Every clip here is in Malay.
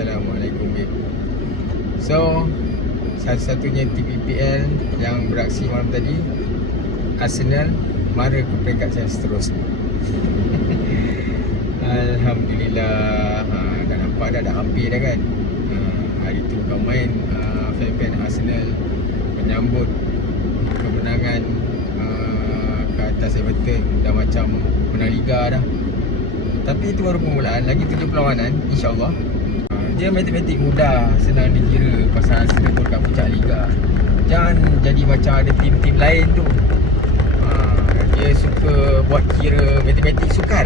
Assalamualaikum babe. So satu-satunya tim EPL yang beraksi malam tadi, Arsenal mara ke peringkat yang seterusnya. Alhamdulillah. Dah nampak dah hampir dah kan. Hari tu kau main fan-fan Arsenal menyambut kemenangan ke atas Everton, dah macam menang Liga dah. Tapi itu baru permulaan, lagi 7 perlawanan, insyaAllah. Dia matematik mudah, senang dikira pasal Arsenal tu kat puncak Liga. Jangan jadi macam ada tim-tim lain tu. Dia suka buat kira matematik sukar.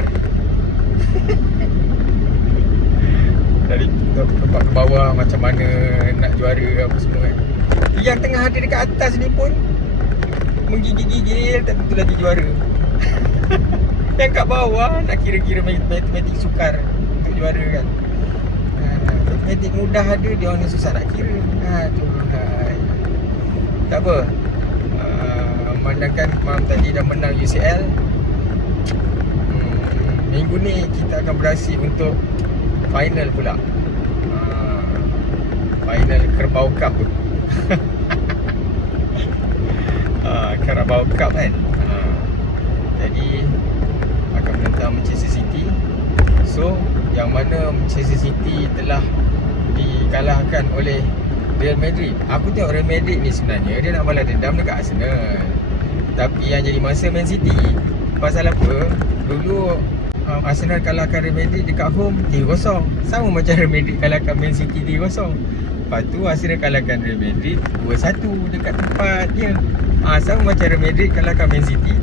Dari tempat ke bawah macam mana nak juara apa semua kan. Yang tengah ada dekat atas ni pun menggigil-gigil, tak tentu lagi juara. Yang kat bawah nak kira-kira matematik sukar untuk juara kan. Matematik mudah ada, dia orang ni susah nak kira. Aduhai. Tak apa. Memandangkan malam tadi dah menang UCL, minggu ni kita akan beraksi untuk final pula. Final Carabao Cup tu. Carabao Cup kan. Jadi akan menentang Manchester City. So yang mana Manchester City telah dikalahkan oleh Real Madrid. Aku tengok Real Madrid ni sebenarnya dia nak balas dendam dekat Arsenal. Tapi yang jadi masa Man City. Pasal apa? Dulu Arsenal kalahkan Real Madrid dekat home 3-0. Sama macam Real Madrid kalahkan Man City 3-0. Lepas tu Arsenal kalahkan Real Madrid 2-1 dekat tempat dia. Sama macam Real Madrid kalahkan Man City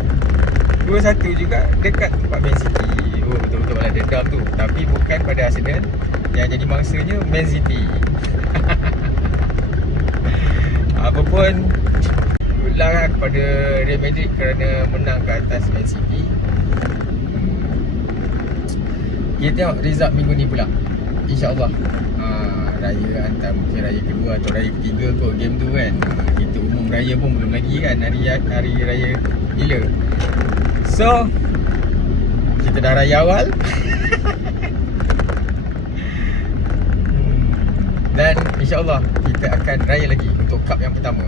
2-1 juga dekat tempat Man City. Oh, betul-betul balas dendam tu. Tapi bukan pada Arsenal. Yang jadi mangsanya Man City. Apapun, good luck lah kepada Real Madrid kerana menang ke atas Man City. Kita tengok result minggu ni pula, InsyaAllah. Raya antara mungkin raya kedua atau raya ketiga kot game tu kan. Kita umum raya pun belum lagi kan, hari raya gila. So kita dah raya awal. Dan insyaAllah kita akan raya lagi untuk cup yang pertama.